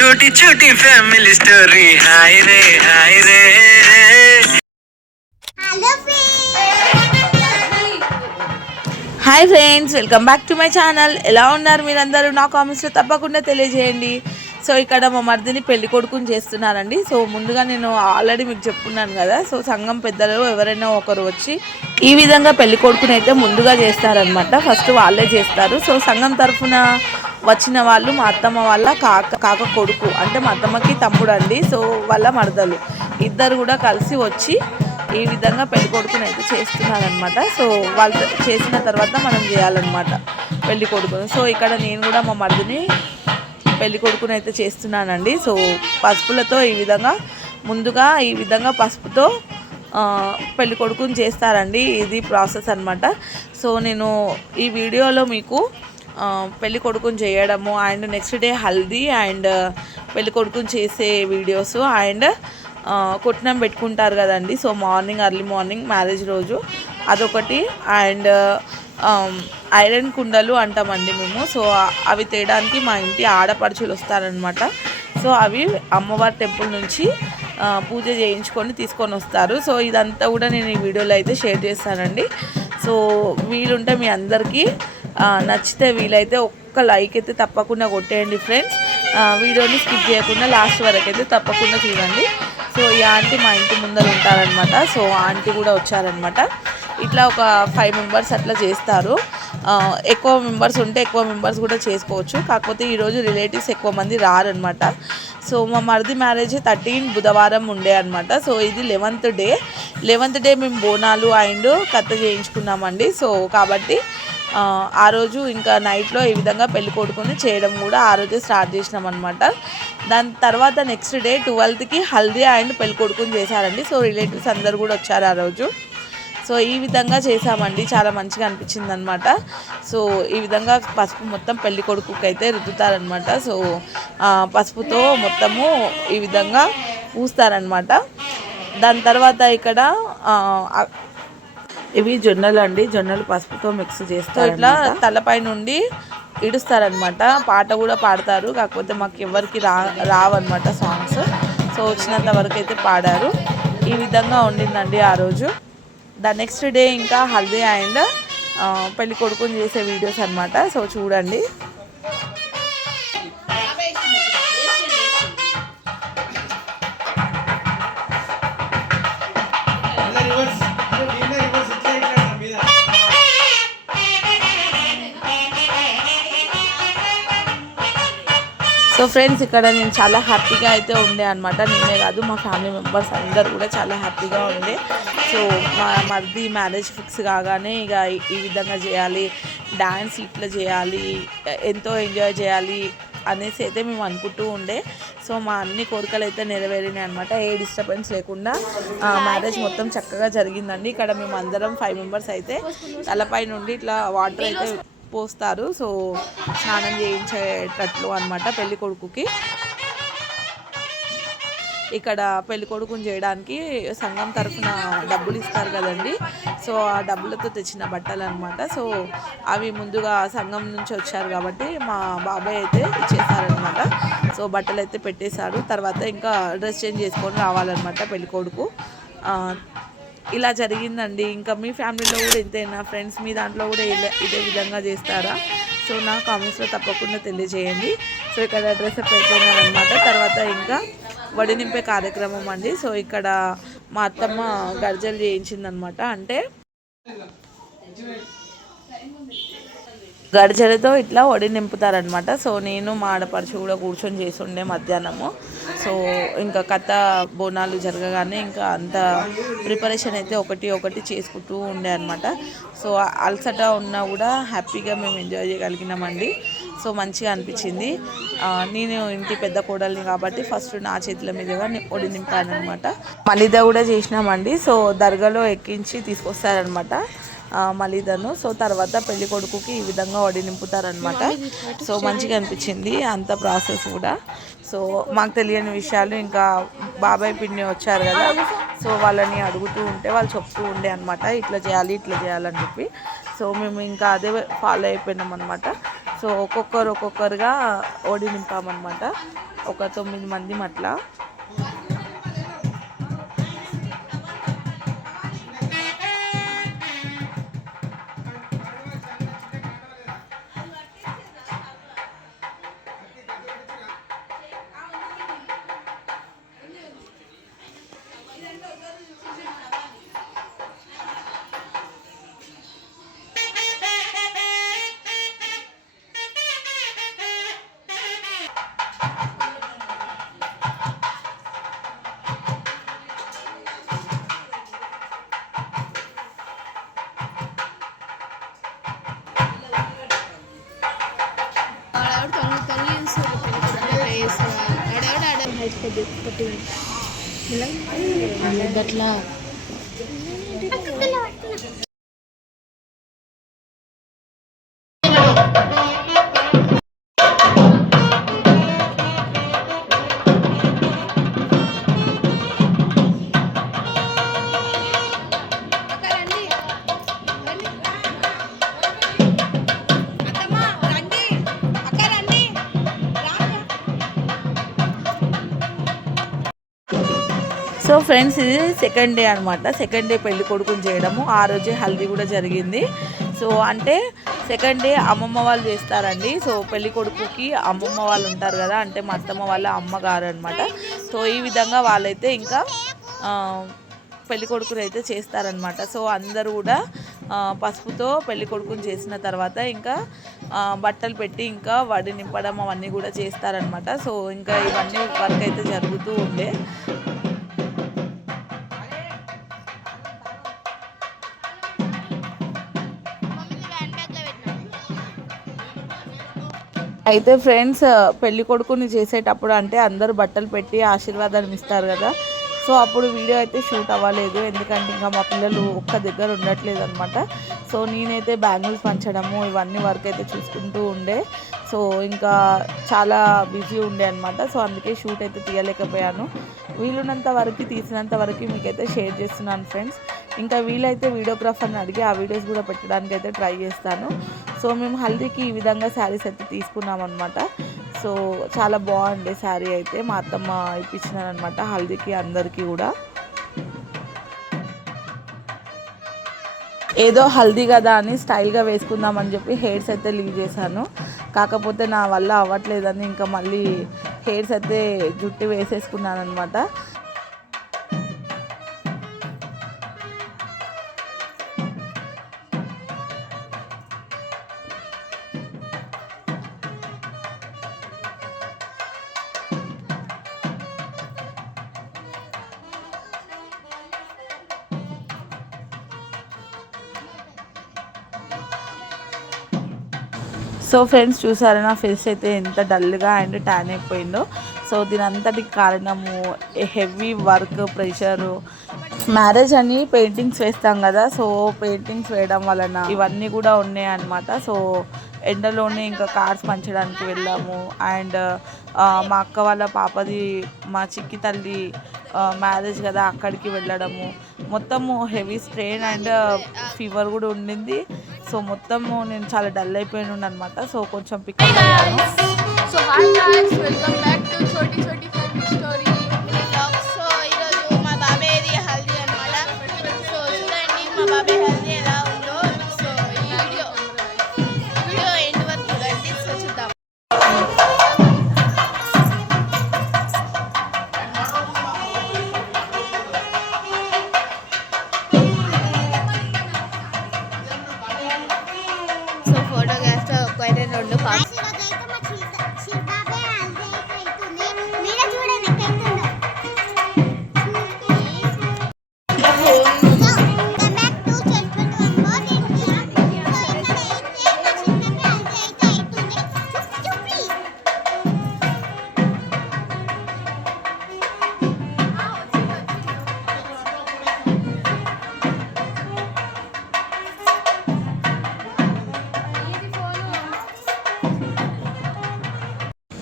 छोटी छोटी family story हाय रे हाय रे। Hi friends, welcome back to my channel. ఎలా ఉన్నారు మీరందరూ? నా కామెంట్స్లో తప్పకుండా తెలియజేయండి. సో ఇక్కడ మా మరిదిని పెళ్లి కొడుకుని చేస్తున్నారండి. సో ముందుగా నేను ఆల్రెడీ మీకు చెప్పుకున్నాను కదా. సో సంఘం పెద్దలు ఎవరైనా ఒకరు వచ్చి ఈ విధంగా పెళ్లి కొడుకుని అయితే ముందుగా చేస్తారనమాట. ఫస్ట్ వాళ్ళే చేస్తారు. సో సంఘం తరఫున వచ్చిన వాళ్ళు మా అత్తమ్మ వాళ్ళ కాక కొడుకు, అంటే మా అత్తమ్మకి తమ్ముడు అండి. సో వాళ్ళ మరదలు ఇద్దరు కూడా కలిసి వచ్చి ఈ విధంగా పెళ్లి కొడుకుని అయితే చేస్తున్నారనమాట. సో వాళ్ళు చేసిన తర్వాత మనం చేయాలన్నమాట పెళ్లి కొడుకుని. సో ఇక్కడ నేను కూడా మా మరిదిని పెళ్లి కొడుకుని అయితే చేస్తున్నానండి. సో పసుపులతో ముందుగా ఈ విధంగా పసుపుతో పెళ్లి కొడుకుని చేస్తారండి. ఇది ప్రాసెస్ అనమాట. సో నేను ఈ వీడియోలో మీకు పెళ్లి కొడుకుని చేయడము and next day haldi and పెళ్లి కొడుకుని చేసే వీడియోస్ అండ్ కొట్టినం పెట్టుకుంటారు కదండి. సో ఎర్లీ మార్నింగ్ మ్యారేజ్ రోజు అదొకటి అండ్ ఐరన్ కుండలు అంటామండి మేము. సో అవి తేయడానికి మా ఇంటి ఆడపడుచులు వస్తారనమాట. సో అవి అమ్మవారి టెంపుల్ నుంచి పూజ చేయించుకొని తీసుకొని వస్తారు. సో ఇదంతా కూడా నేను ఈ వీడియోలో అయితే షేర్ చేస్తానండి. సో వీలుంటే మీ అందరికీ నచ్చితే వీలైతే ఒక్క లైక్ అయితే తప్పకుండా కొట్టేయండి ఫ్రెండ్స్. వీడియోని స్కిప్ చేయకుండా లాస్ట్ వరకు అయితే తప్పకుండా చూడండి. సో ఈ ఆంటీ మా ఇంటి ముందర ఉంటారనమాట. సో ఆంటీ కూడా వచ్చారనమాట. ఇట్లా ఒక 5 మెంబర్స్ అట్లా చేస్తారు. ఎక్కువ మెంబర్స్ ఉంటే ఎక్కువ మెంబర్స్ కూడా చేసుకోవచ్చు. కాకపోతే ఈరోజు రిలేటివ్స్ ఎక్కువ మంది రారనమాట. సో మా మరిది మ్యారేజ్ 13 బుధవారం ఉండే అనమాట. సో ఇది 11th డే మేము బోనాలు అండ్ కత్త చేయించుకున్నామండి. సో కాబట్టి ఆ రోజు ఇంకా నైట్లో ఈ విధంగా పెళ్లి కొడుకుని చేయడం కూడా ఆ రోజే స్టార్ట్ చేసినాం అనమాట. దాని తర్వాత next day 12th haldi and పెళ్లి కొడుకుని చేశారండి. సో రిలేటివ్స్ అందరు కూడా వచ్చారు ఆ రోజు. సో ఈ విధంగా చేసామండి. చాలా మంచిగా అనిపించింది అనమాట. సో ఈ విధంగా పసుపు మొత్తం పెళ్లి కొడుకుకి అయితే రుద్దుతారనమాట. సో పసుపుతో మొత్తము ఈ విధంగా పూస్తారనమాట. దాని తర్వాత ఇక్కడ ఇవి జొన్నలు అండి. జొన్నలు పసుపుతో మిక్స్ చేస్తారు. ఇట్లా తలపై నుండి ఇడుస్తారనమాట. పాట కూడా పాడతారు. కాకపోతే మాకు ఎవరికి రావన్నమాట సాంగ్స్. సో వచ్చినంత వరకు అయితే పాడారు. ఈ విధంగా ఉండిందండి ఆ రోజు. నెక్స్ట్ డే ఇంకా హల్దీ అండ్ పెళ్లి కొడుకుని చేసే వీడియోస్ అనమాట. సో చూడండి. సో ఫ్రెండ్స్ ఇక్కడ నేను చాలా హ్యాపీగా అయితే ఉండే అనమాట. నేనే కాదు, మా ఫ్యామిలీ మెంబర్స్ అందరు కూడా చాలా హ్యాపీగా ఉండే. సో మా మరిది మ్యారేజ్ ఫిక్స్ కాగానే ఇక ఈ విధంగా చేయాలి, డ్యాన్స్ ఇట్లా చేయాలి, ఎంతో ఎంజాయ్ చేయాలి అనేసి అయితే మేము అనుకుంటూ ఉండే. సో మా అన్ని కోరికలు అయితే నెరవేరినాయి అనమాట. ఏ డిస్టర్బెన్స్ లేకుండా మ్యారేజ్ మొత్తం చక్కగా జరిగిందండి. ఇక్కడ మేము అందరం 5 మెంబర్స్ అయితే తలపై నుండి ఇట్లా వాటర్ అయితే పోస్తారు. సో స్నానం చేయించేటట్లు అనమాట పెళ్లి కొడుకుకి. ఇక్కడ పెళ్లి కొడుకుని చేయడానికి సంఘం తరఫున డబ్బులు ఇస్తారు కదండి. సో ఆ డబ్బులతో తెచ్చిన బట్టలు అనమాట. సో అవి ముందుగా సంఘం నుంచి వచ్చారు కాబట్టి మా బాబాయ్ అయితే ఇచ్చేసారనమాట. సో బట్టలు అయితే పెట్టేశారు. తర్వాత ఇంకా డ్రెస్ చేంజ్ చేసుకొని రావాలన్నమాట పెళ్లి కొడుకు. ఇలా జరిగిందండి. ఇంకా మీ ఫ్యామిలీలో కూడా ఇంతేనా ఫ్రెండ్స్? మీ దాంట్లో కూడా ఇదే విధంగా చేస్తారా? సో నా కామెంట్స్లో తప్పకుండా తెలియజేయండి. సో ఇక్కడ డ్రెస్ పెట్టినారనమాట. తర్వాత ఇంకా వడి నింపే కార్యక్రమం అండి. సో ఇక్కడ మా అత్తమ్మ గర్జలు చేయించిందనమాట. అంటే గర్జలతో ఇట్లా వడి నింపుతారనమాట. సో నేను మా ఆడపడుచు కూడా కూర్చొని చేసి ఉండే మధ్యాహ్నము. సో ఇంకా కథ బోనాలు జరగగానే ఇంకా అంత ప్రిపరేషన్ అయితే ఒకటి చేసుకుంటూ ఉండే అనమాట. సో అలసట ఉన్నా కూడా హ్యాపీగా మేము ఎంజాయ్ చేయగలిగినామండి. సో మంచిగా అనిపించింది. నేను ఇంటి పెద్ద కోడల్ని కాబట్టి ఫస్ట్ నా చేతుల మీదుగా ఒడి నింపాను అనమాట. మలిదా కూడా చేసినామండి. సో దర్గాలో ఎక్కించి తీసుకొస్తారనమాట మలిదను. సో తర్వాత పెళ్లి కొడుకుకి ఈ విధంగా వడి నింపుతారనమాట. సో మంచిగా అనిపించింది అంత ప్రాసెస్ కూడా. సో మాకు తెలియని విషయాలు ఇంకా బాబాయ్ పిన్ని వచ్చారు కదా. సో వాళ్ళని అడుగుతూ ఉంటే వాళ్ళు చెప్తూ ఉండే అనమాట, ఇట్లా చేయాలి ఇట్లా చేయాలని చెప్పి. సో మేము ఇంకా అదే ఫాలో అయిపోయినాం అనమాట. సో ఒక్కొక్కరుగా ఓడి నింపామన్నమాట, ఒక 9 మంది అట్లా. అట్లా సో ఫ్రెండ్స్, ఇది సెకండ్ డే అనమాట. సెకండ్ డే పెళ్లి కొడుకుని చేయడము, ఆ రోజే హల్దీ కూడా జరిగింది. సో అంటే సెకండ్ డే అమ్మమ్మ వాళ్ళు చేస్తారండి. సో పెళ్లి కొడుకుకి అమ్మమ్మ వాళ్ళు ఉంటారు కదా, అంటే మా అత్తమ్మ వాళ్ళ అమ్మగారు అనమాట. సో ఈ విధంగా వాళ్ళైతే ఇంకా పెళ్లి కొడుకుని అయితే చేస్తారనమాట. సో అందరూ కూడా పసుపుతో పెళ్లి కొడుకుని చేసిన తర్వాత ఇంకా బట్టలు పెట్టి ఇంకా వడి నింపడం అవన్నీ కూడా చేస్తారనమాట. సో ఇంకా ఇవన్నీ వర్క్ అయితే జరుగుతూ ఉండే. అయితే ఫ్రెండ్స్, పెళ్లి కొడుకుని చేసేటప్పుడు అంటే అందరూ బట్టలు పెట్టి ఆశీర్వాదాలు ఇస్తారు కదా. సో అప్పుడు వీడియో అయితే షూట్ అవ్వలేదు, ఎందుకంటే ఇంకా మా పిల్లలు ఒక్క దగ్గర ఉండట్లేదు అనమాట. సో నేనైతే బ్యాంగిల్స్ పంచడము ఇవన్నీ వర్క్ అయితే చూసుకుంటూ ఉండే. సో ఇంకా చాలా బిజీ ఉండే అనమాట. సో అందుకే షూట్ అయితే తీయలేకపోయాను. వీలున్నంత వరకు తీసినంత వరకు మీకైతే షేర్ చేస్తున్నాను ఫ్రెండ్స్. ఇంకా వీలైతే వీడియోగ్రాఫర్ని అడిగి ఆ వీడియోస్ కూడా పెట్టడానికి అయితే ట్రై చేస్తాను. సో మేము హల్దీకి ఈ విధంగా శారీస్ అయితే తీసుకున్నాం అనమాట. సో చాలా బాగుండే శారీ అయితే మా అత్తమ్మ ఇప్పించినారనమాట హల్దీకి అందరికీ కూడా. ఏదో హల్దీ కదా అని స్టైల్గా వేసుకుందామని చెప్పి హెయిర్స్ అయితే లీవ్ చేశాను. కాకపోతే నా వల్ల అవ్వట్లేదని ఇంకా మళ్ళీ హెయిర్స్ అయితే జుట్టు వేసేసుకున్నాను అనమాట. సో ఫ్రెండ్స్, చూసారా నా ఫేస్ అయితే ఎంత డల్గా అండ్ ట్యాన్ అయిపోయిందో. సో దీని అంతటికి కారణము హెవీ వర్క్ ప్రెషరు. మ్యారేజ్ అని పెయింటింగ్స్ వేస్తాం కదా, సో పెయింటింగ్స్ వేయడం వలన ఇవన్నీ కూడా ఉన్నాయి అన్నమాట. సో ఎండలోనే ఇంకా కార్డ్స్ పంచడానికి వెళ్ళాము. అండ్ మా అక్క వాళ్ళ పాపది, మా చిక్కి తల్లి మ్యారేజ్ కదా, అక్కడికి వెళ్ళడము, మొత్తము హెవీ స్ట్రెయిన్ అండ్ ఫీవర్ కూడా ఉండింది. సో మొత్తము నేను చాలా డల్ అయిపోయిన అనమాట. సో కొంచెం పికప్ అయ్యాను. So hi guys, welcome back to Choti Choti family story vlogs. So ఈరోజు మా బాబాయ్ది హల్దీ అనమాట. సో చూడండి మా బాబాయ్ హల్దీ ఎలా ఉందో. సో ఈ వీడియో ఎండ్ వరకు చూడండి. సో చూద్దాం. సో ఫోటోగ్రాఫ్తో ఒక్కైతే 2 పాప.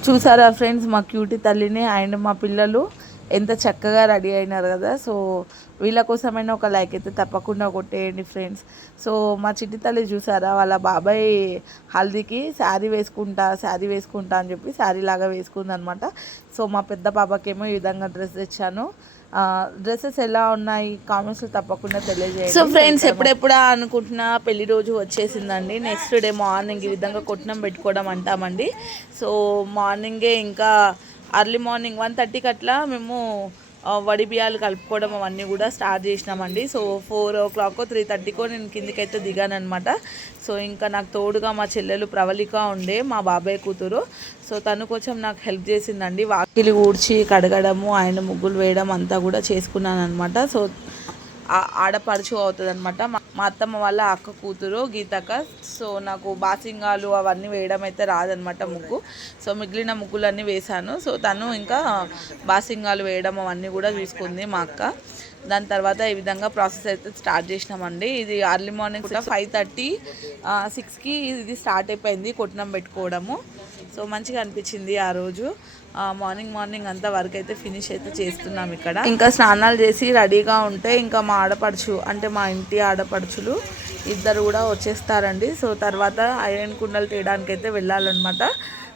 చూసారా ఫ్రెండ్స్, మా క్యూటీ తల్లిని అండ్ మా పిల్లలు ఎంత చక్కగా రెడీ అయినారు కదా. సో వీళ్ళ కోసమైనా ఒక లైక్ అయితే తప్పకుండా కొట్టేయండి ఫ్రెండ్స్. సో మా చిట్టి తల్లి చూసారా, వాళ్ళ బాబాయ్ హల్దీకి శారీ వేసుకుంటా అని చెప్పి శారీ లాగా వేసుకుందనమాట. సో మా పెద్ద పాపకేమో ఈ విధంగా డ్రెస్ తెచ్చాను. డ్రెస్సెస్ ఎలా ఉన్నాయి కామెంట్స్లో తప్పకుండా తెలియజేయండి. సో ఫ్రెండ్స్, ఎప్పుడెప్పుడా అనుకుంటున్నా పెళ్లి రోజు వచ్చేసిందండి. నెక్స్ట్ డే మార్నింగ్ ఈ విధంగా కొట్టినం పెట్టుకోవడం అంటామండి. సో మార్నింగే ఇంకా అర్లీ మార్నింగ్ 1:30కి అట్లా మేము వడి బియ్యాలు కలుపుకోవడం అవన్నీ కూడా స్టార్ట్ చేసినామండి. సో 4 o'clock 3:30కో నేను కిందికైతే దిగానమాట. సో ఇంకా నాకు తోడుగా మా చెల్లెలు ప్రవళిక ఉండే, మా బాబాయ్ కూతురు. సో తను కొంచెం నాకు హెల్ప్ చేసిందండి. వాకిలి ఊడ్చి కడగడము, ఆయన ముగ్గులు వేయడం అంతా కూడా చేసుకున్నాను అనమాట. సో ఆడపడుచు అవుతుంది అనమాట, మా అత్తమ్మ వాళ్ళ అక్క కూతురు గీతక్క. సో నాకు బాసింగాలు అవన్నీ వేయడం అయితే రాదనమాట ముగ్గు. సో మిగిలిన ముగ్గులన్నీ వేశాను. సో తను ఇంకా బాసింగాలు వేయడం అవన్నీ కూడా చూసుకుంది మా అక్క. దాని తర్వాత ఈ విధంగా ప్రాసెస్ అయితే స్టార్ట్ చేసినామండి. ఇది అర్లీ మార్నింగ్ 5:30 6కి ఇది స్టార్ట్ అయిపోయింది కొట్టినం పెట్టుకోవడము. సో మంచిగా అనిపించింది ఆ రోజు. మార్నింగ్ అంతా వర్క్ అయితే ఫినిష్ అయితే చేస్తున్నాం ఇక్కడ. ఇంకా స్నానాలు చేసి రెడీగా ఉంటే ఇంకా మా ఆడపడుచు అంటే మా ఇంటి ఆడపడుచులు ఇద్దరు కూడా వచ్చేస్తారండి. సో తర్వాత ఐరన్ కుండలు తీయడానికి అయితే వెళ్ళాలన్నమాట.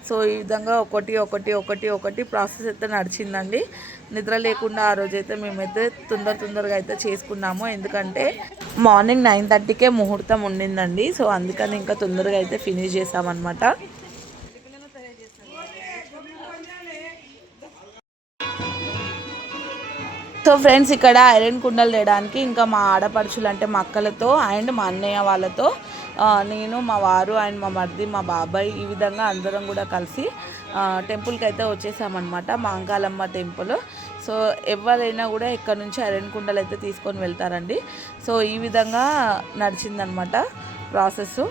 సో ఈ విధంగా ఒకటి ప్రాసెస్ అయితే నడిచిందండి. నిద్ర లేకుండా ఆ రోజైతే మేమైతే తొందరగా అయితే చేసుకున్నాము. ఎందుకంటే మార్నింగ్ 9:30కే ముహూర్తం ఉండిందండి. సో అందుకని ఇంకా తొందరగా అయితే ఫినిష్ చేసామన్నమాట. సో ఫ్రెండ్స్, ఇక్కడ ఐరన్ కుండలు తేయడానికి ఇంకా మా ఆడపడుచులు అంటే మా అక్కలతో అండ్ మా అన్నయ్య వాళ్ళతో నేను, మా వారు అండ్ మా మరిది, మా బాబాయ్ ఈ విధంగా అందరం కూడా కలిసి టెంపుల్కి అయితే వచ్చేసామన్నమాట, మాంకాలమ్మ టెంపుల్. సో ఎవరైనా కూడా ఇక్కడ నుంచి ఐరన్ కుండలు అయితే తీసుకొని వెళ్తారండి. సో ఈ విధంగా నడిచిందనమాట ప్రాసెస్.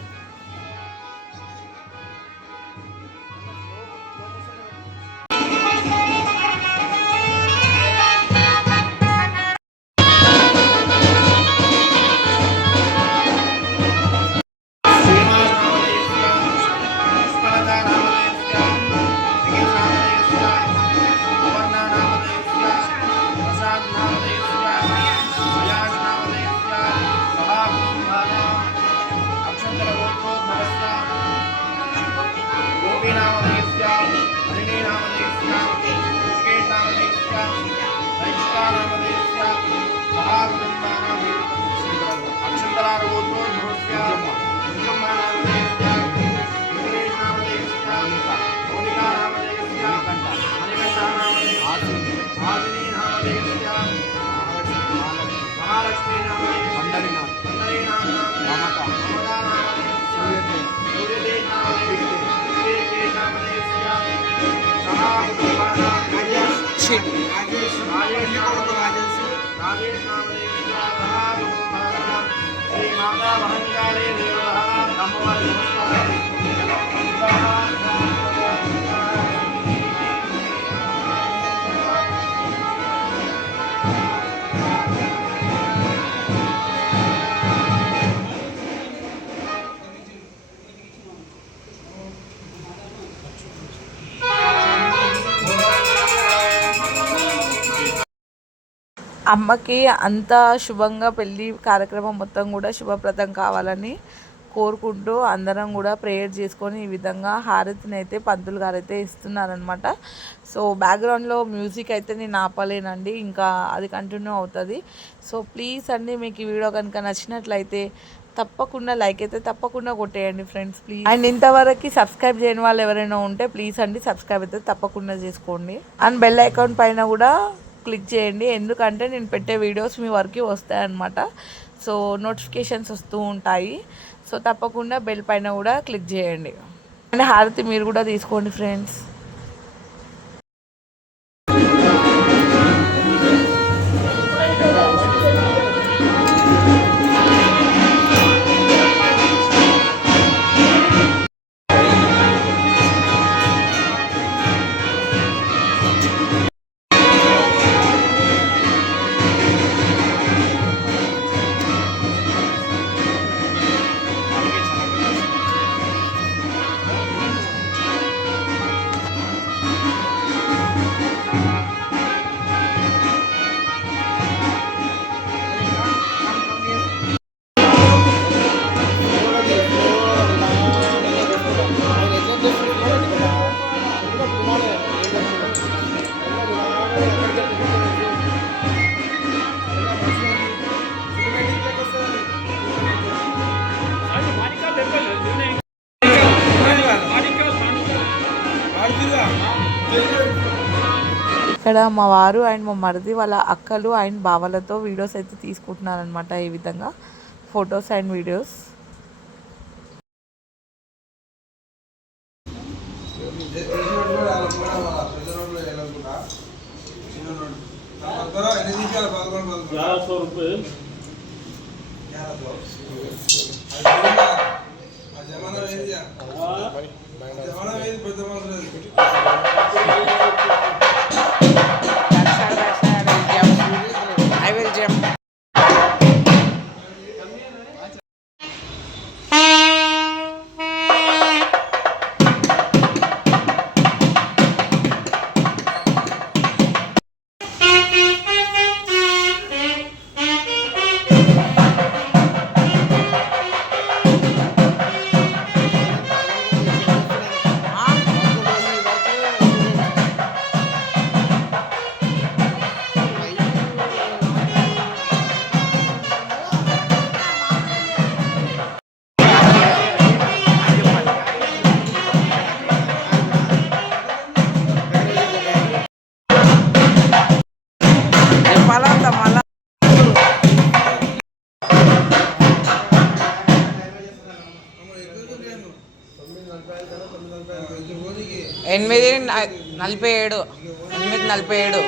అమ్మకి అంత శుభంగా పెళ్ళి కార్యక్రమం మొత్తం కూడా శుభప్రదం కావాలని కోరుకుంటూ అందరం కూడా ప్రేయర్ చేసుకొని ఈ విధంగా హారతిని అయితే పంతులు గారు అయితే ఇస్తున్నారనమాట. సో బ్యాక్గ్రౌండ్లో మ్యూజిక్ అయితే నేను ఆపలేనండి, ఇంకా అది కంటిన్యూ అవుతుంది. సో ప్లీజ్ అండి, మీకు ఈ వీడియో కనుక నచ్చినట్లయితే తప్పకుండా లైక్ అయితే తప్పకుండా కొట్టేయండి ఫ్రెండ్స్ ప్లీజ్. అండ్ ఇంతవరకు సబ్స్క్రైబ్ చేయని వాళ్ళు ఎవరైనా ఉంటే ప్లీజ్ అండి సబ్స్క్రైబ్ అయితే తప్పకుండా చేసుకోండి. అండ్ బెల్ ఐకాన్ పైన కూడా క్లిక్ చేయండి, ఎందుకంటే నేను పెట్టే వీడియోస్ మీ వరకు వస్తాయన్నమాట. సో నోటిఫికేషన్స్ వస్తూ ఉంటాయి. సో తప్పకుండా బెల్ పైన కూడా క్లిక్ చేయండి. అండ్ హారతి మీరు కూడా తీసుకోండి ఫ్రెండ్స్. ఇక్కడ మా వారు అండ్ మా మరిది వాళ్ళ అక్కలు అండ్ బావలతో వీడియోస్ అయితే తీసుకుంటున్నారనమాట. ఈ విధంగా ఫొటోస్ అండ్ వీడియోస్. ఎనిమిది 47 8:47.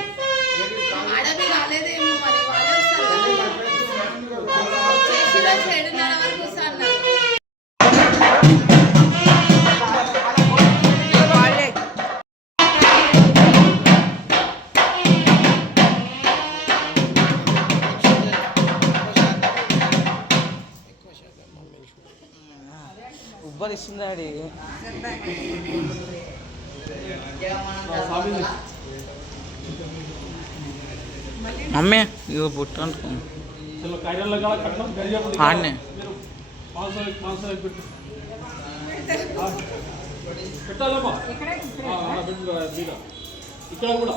ఉబ్బరిస్తుంది డాడీ. మమ్మీ ఇగో పుట్ట ఆడనే పెట్టాలమ్మా ఇక్కడ కూడా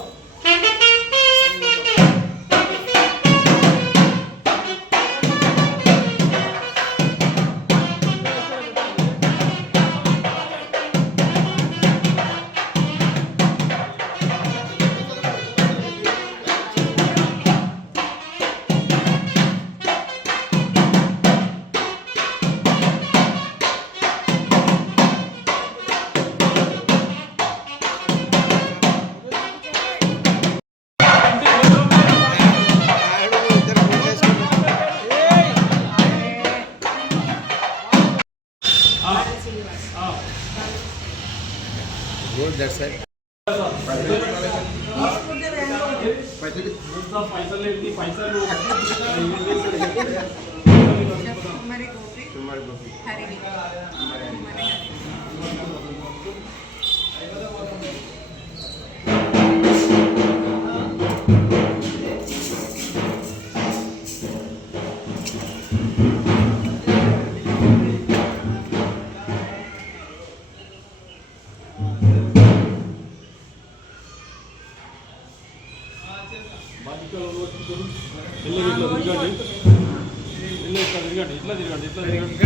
పైసలు ఇట్లా తిరగండి.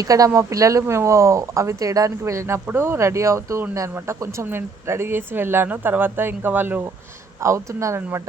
ఇక్కడ మా పిల్లలు మేము అవి తేయడానికి వెళ్ళినప్పుడు రెడీ అవుతూ ఉండే అనమాట. కొంచెం నేను రెడీ చేసి వెళ్ళాను, తర్వాత ఇంకా వాళ్ళు అవుతున్నారనమాట.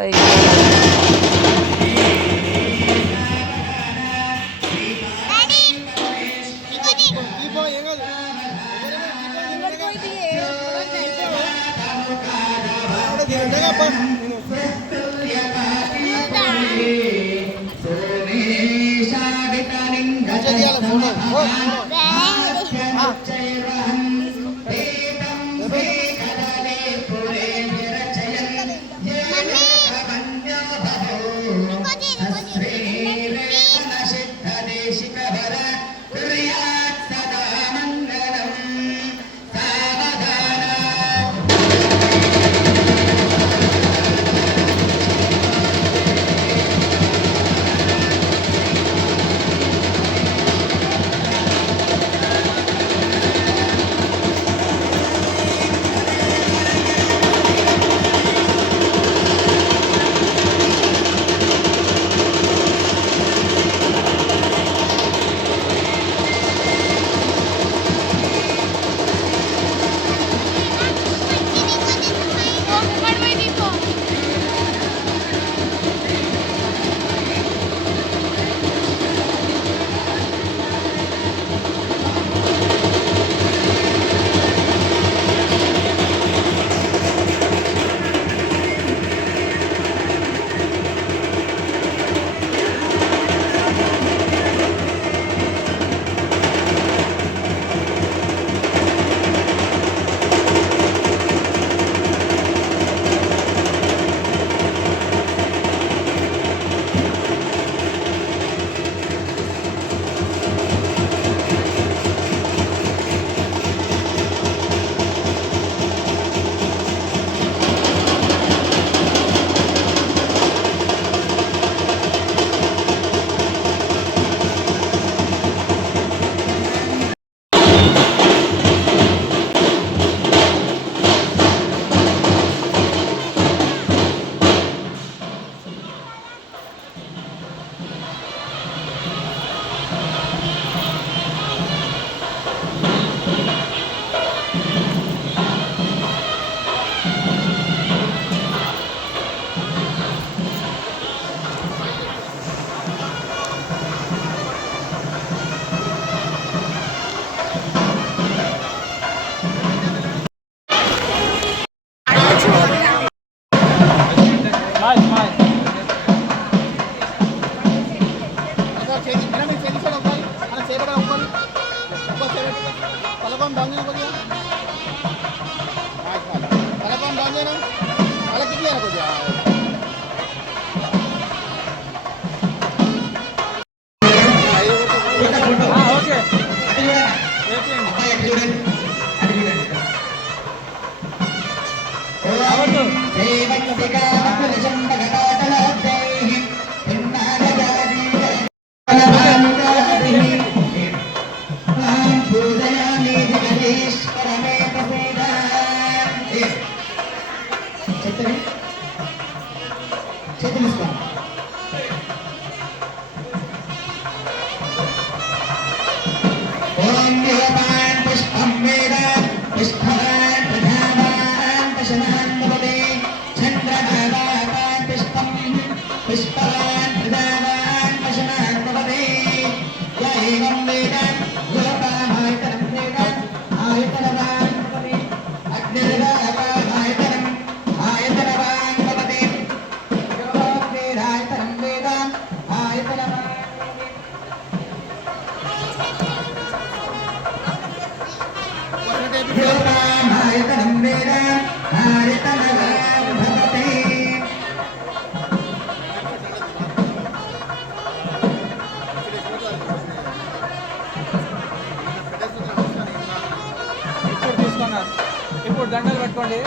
ఇప్పుడు దండలు పట్టుకోండి.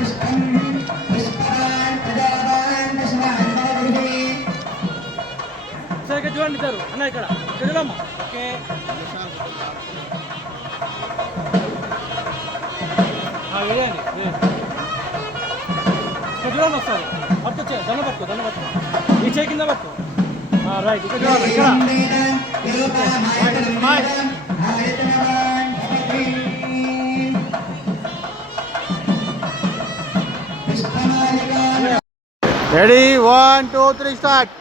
పుష్పం పుష్పవాన్ ప్రజావాన్ చూడండి ఇద్దరు అన్న ఇక్కడ చూడమ్మా ఓకే వేయండి చూడండి ఒకసారి పట్టుకొచ్చే దండ పట్టుకో ఈ చేయి కింద పట్టుకో రైట్ ఇక్కడ చూడండి ఇక్కడ రెడీ 1 2 3 స్టార్ట్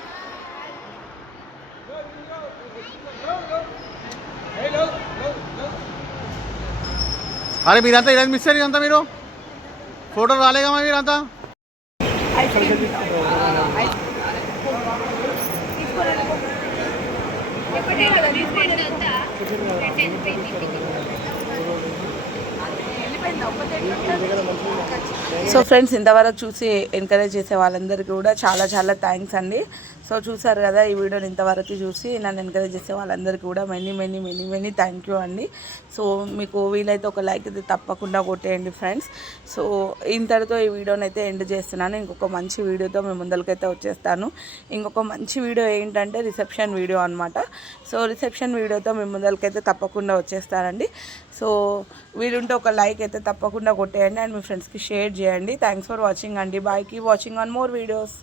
అరే మీరంతా ఇలా మిస్ అయ్యారు అంతా మీరు ఫోటోలు రాలేగా మీరంతా సో ఫ్రెండ్స్ ఇంతవరకు చూసి ఎంకరేజ్ చేసే వాళ్ళందరికీ కూడా చాలా చాలా థ్యాంక్స్ అండి. సో చూసారు కదా ఈ వీడియోని ఇంతవరకు చూసి నన్ను ఎంకరేజ్ చేసే వాళ్ళందరికీ కూడా మెనీ థ్యాంక్ యూ అండి. సో మీకు వీలైతే ఒక లైక్ అయితే తప్పకుండా కొట్టేయండి ఫ్రెండ్స్. సో ఇంతటితో ఈ వీడియోని అయితే ఎండ్ చేస్తున్నాను. ఇంకొక మంచి వీడియోతో మేము ముందరికైతే వచ్చేస్తాను. ఇంకొక మంచి వీడియో ఏంటంటే రిసెప్షన్ వీడియో అనమాట. సో రిసెప్షన్ వీడియోతో మేము ముందరికైతే తప్పకుండా వచ్చేస్తానండి. సో వీలుంటే ఒక లైక్ అయితే తప్పకుండా కొట్టేయండి అండ్ మీ ఫ్రెండ్స్కి షేర్ చేయండి. థ్యాంక్స్ ఫర్ వాచింగ్ అండి. Bye. Keep watching on more videos.